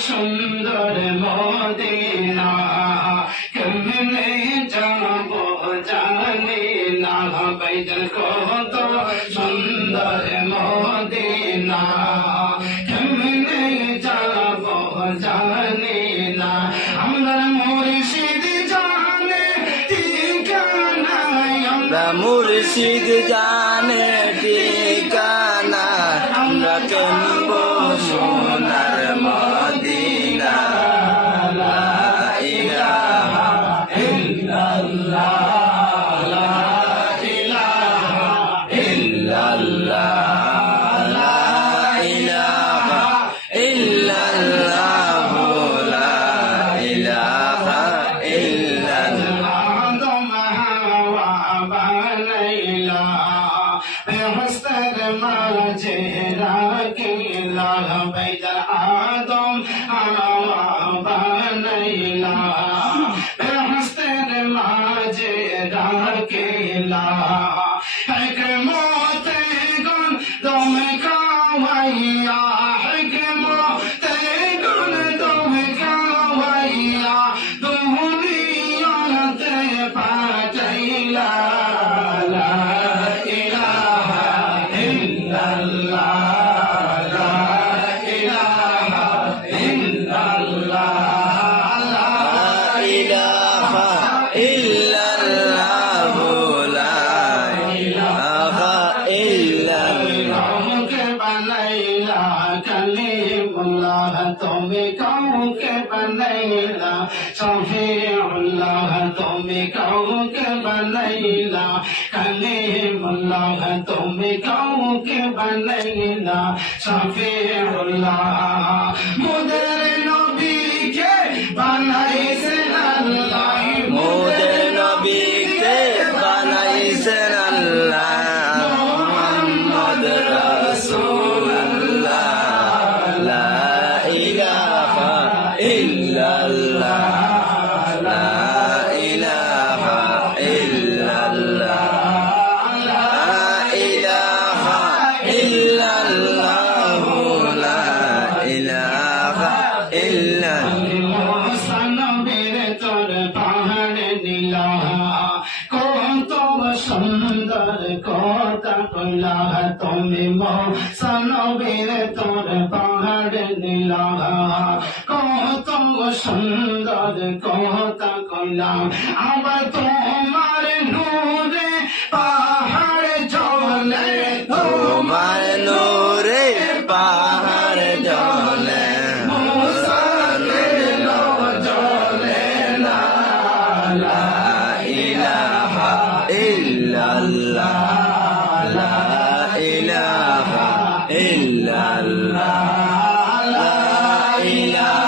সুন্দর মদিনা কেমনে যাব জানি না বাইদল কত সুন্দর মদিনা কেমনে যাব জানি না আমরা মুর্শিদ জানে ঠিকানা আমরা মুর্শিদ জানে ঠিকানা আমরা কেমব সোনার মদিনা লা ইলাহা ইল্লাল্লাহ লা ইলাহা ইল্লাল্লাহ লা ইলাহা ইল্লাল্লাহ লা ইলাহা ইল্লাল্লাহ আদম হাওয়া বানাইলা বেহস্তের মাঝে রাখিলা বাইদল আদম হাওয়া বানাইলা বেহস্তের মাঝে রাখিলা হিকমতে গুণ তুমি খাওয়াইয়া হিকমতে গুণ তুমি খাওয়াইয়া দুনিয়াতে পাঠাইলা লা ইলাহা ইল্লাল্লাহ লা ইলাহা ইল্লাল্লাহ লা ইলাহা ইল্লাল্লাহ লা ইলাহা ইল্লাল্লাহ কাউকে বানাইলা কালিমুল্লাহ তুমি কাউকে বানাইলা শফিউল্লাহ তুমি কাউকে বানাইলা কালিমুল্লাহ তুমি কাউকে বানাইলা শফিউল্লাহ মুদের নবীকে বানাইছেন আল্লাহ মোদের নবীকে বানাইছেন আল্লাহ মুহাম্মদ রাসূলুল্লাহ লা ইলাহা ইল্লাল্লাহ লা ইলাহা ইল্লাল্লাহ লা ইলাহা ইল্লাল্লাহ লা ইলাহা ইল্লাল্লাহ সানবীর তোর পাহাড় নীলা কত সুন্দর কথা কইলা তুমি সানবীর তোর পাহাড় নীলা কত সুন্দর কথা কইলা আবার তোমার নূরে পাহাড় জ্বলে তোমার নূরে পাহাড় জ্বলে লা ইলাহা ইল্লাল্লাহ লা ইলাহা ইল্লাল্লাহ লা ইলাহা